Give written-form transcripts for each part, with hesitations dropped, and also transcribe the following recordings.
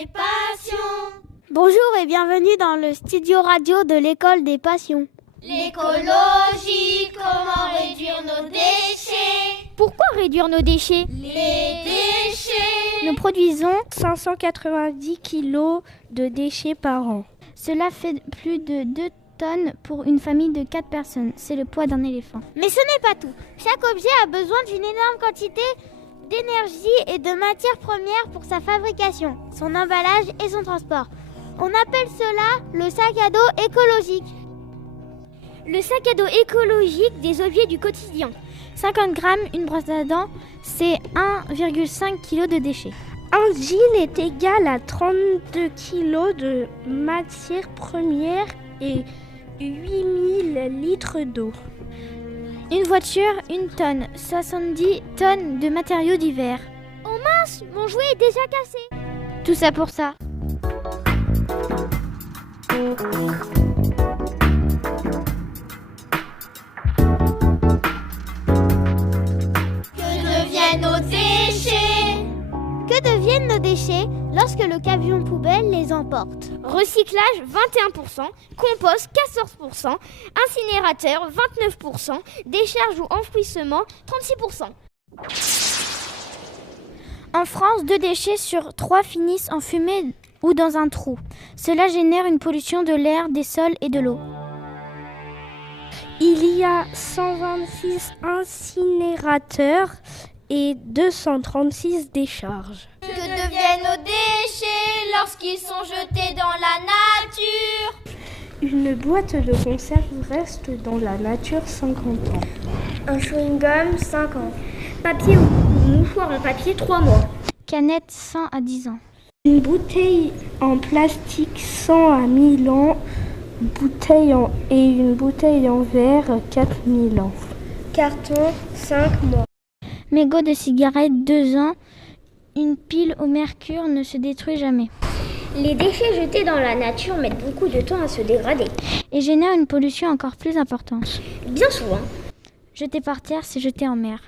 des passions. Bonjour et bienvenue dans le studio radio de l'école des passions. L'écologie, comment réduire nos déchets? Pourquoi réduire nos déchets? Les déchets. Nous produisons 590 kilos de déchets par an. Cela fait plus de 2 tonnes pour une famille de 4 personnes. C'est le poids d'un éléphant. Mais ce n'est pas tout. Chaque objet a besoin d'une énorme quantité d'énergie et de matières premières pour sa fabrication, son emballage et son transport. On appelle cela le sac à dos écologique. Le sac à dos écologique des objets du quotidien. 50 grammes, une brosse à dents, c'est 1,5 kg de déchets. Un jean est égal à 32 kg de matières premières et 8000 litres d'eau. Une voiture, 1 tonne, 70 tonnes de matériaux divers. Oh mince, mon jouet est déjà cassé. Tout ça pour ça. Que deviennent nos déchets lorsque le camion poubelle les emporte? Recyclage 21%, compost 14%, incinérateur 29%, décharge ou enfouissement 36%. En France, 2 déchets sur 3 finissent en fumée ou dans un trou. Cela génère une pollution de l'air, des sols et de l'eau. Il y a 126 incinérateurs et 236 décharges. Que deviennent nos déchets lorsqu'ils sont jetés dans la nature? Une boîte de conserve reste dans la nature 50 ans. Un chewing-gum, 5 ans. Papier ou mouchoir en papier, 3 mois. Canette, 100 à 10 ans. Une bouteille en plastique, 100 à 1000 ans. Et une bouteille en verre, 4000 ans. Carton, 5 mois. Mégot de cigarette, 2 ans. Une pile au mercure ne se détruit jamais. Les déchets jetés dans la nature mettent beaucoup de temps à se dégrader. Et génèrent une pollution encore plus importante. Bien souvent. Jeter par terre, c'est jeter en mer.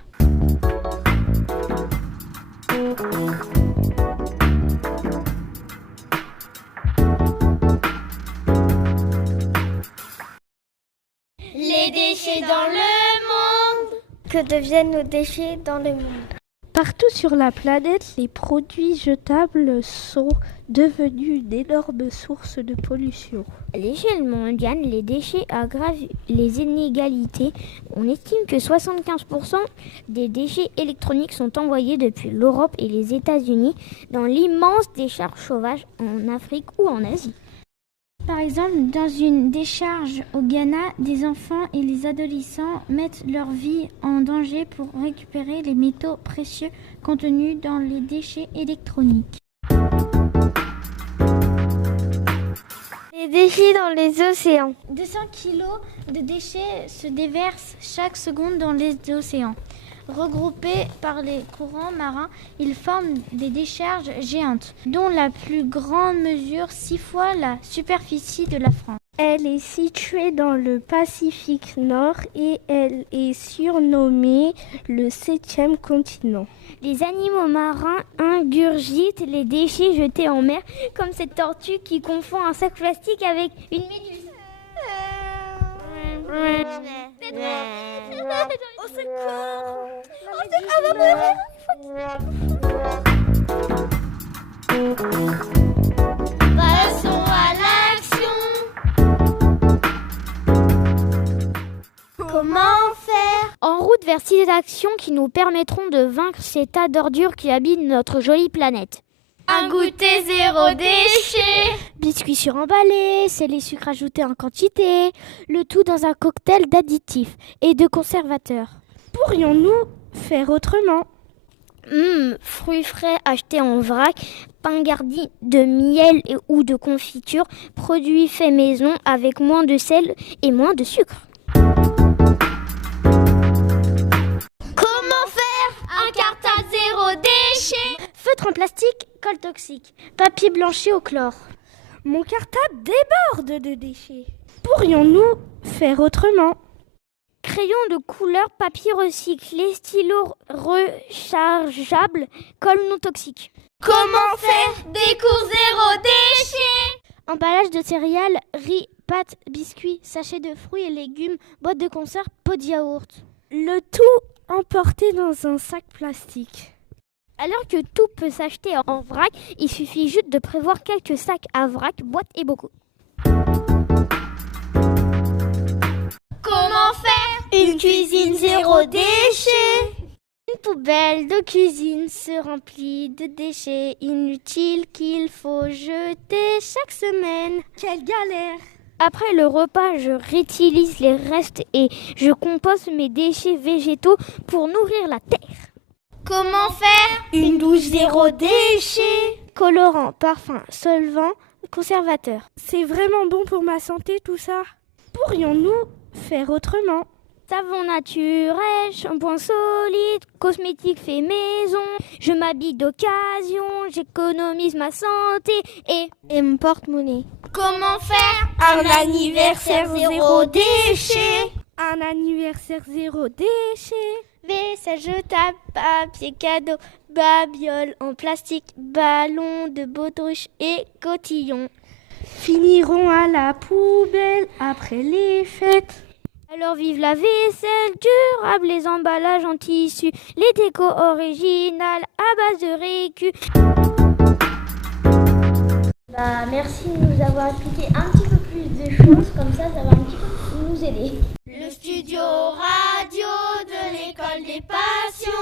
Les déchets dans le monde. Que deviennent nos déchets dans le monde? Partout sur la planète, les produits jetables sont devenus d'énormes sources de pollution. À l'échelle mondiale, les déchets aggravent les inégalités. On estime que 75% des déchets électroniques sont envoyés depuis l'Europe et les États-Unis dans l'immense décharge sauvage en Afrique ou en Asie. Par exemple, dans une décharge au Ghana, des enfants et les adolescents mettent leur vie en danger pour récupérer les métaux précieux contenus dans les déchets électroniques. Les déchets dans les océans. 200 kilos de déchets se déversent chaque seconde dans les océans. Regroupés par les courants marins, ils forment des décharges géantes, dont la plus grande mesure 6 fois la superficie de la France. Elle est située dans le Pacifique Nord et elle est surnommée le 7e continent. Les animaux marins ingurgitent les déchets jetés en mer, comme cette tortue qui confond un sac plastique avec une méduse. Au secours! Elle va mourir! Passons à l'action. Comment faire? En route vers 6 actions qui nous permettront de vaincre ces tas d'ordures qui habitent notre jolie planète. Un goûter zéro déchet. Biscuits suremballés, c'est les sucres ajoutés en quantité, le tout dans un cocktail d'additifs et de conservateurs. Pourrions-nous faire autrement? Fruits frais achetés en vrac, pain garni de miel ou de confiture, produits faits maison avec moins de sel et moins de sucre. Comment faire un cartable zéro déchet? Feutre en plastique, colle toxique, papier blanchi au chlore. Mon cartable déborde de déchets. Pourrions-nous faire autrement? Crayons de couleur, papier recyclé, stylos rechargeables, colle non toxique. Comment faire des cours zéro déchet? Emballage de céréales, riz, pâtes, biscuits, sachets de fruits et légumes, boîtes de conserve, pots de yaourt. Le tout emporté dans un sac plastique. Alors que tout peut s'acheter en vrac, il suffit juste de prévoir quelques sacs à vrac, boîtes et bocaux. Comment faire une cuisine zéro déchet? Une poubelle de cuisine se remplit de déchets inutiles qu'il faut jeter chaque semaine. Quelle galère! Après le repas, je réutilise les restes et je composte mes déchets végétaux pour nourrir la terre. Comment faire une douche zéro déchet? Colorant, parfum, solvant, conservateur. C'est vraiment bon pour ma santé tout ça. Pourrions-nous faire autrement? Savon naturel, shampoing solide, cosmétique fait maison. Je m'habille d'occasion, j'économise ma santé et mon porte-monnaie. Comment faire un anniversaire zéro déchet? Un anniversaire zéro déchet. Vaisselle jetable, papier cadeau, babiole en plastique, ballon de baudruche et cotillon. Finiront à la poubelle après les fêtes. Alors vive la vaisselle durable, les emballages en tissu, les décos originales à base de récup. Merci de nous avoir expliqué un petit peu plus de choses, comme ça va un petit peu nous aider. Le studio radio de l'école des passions.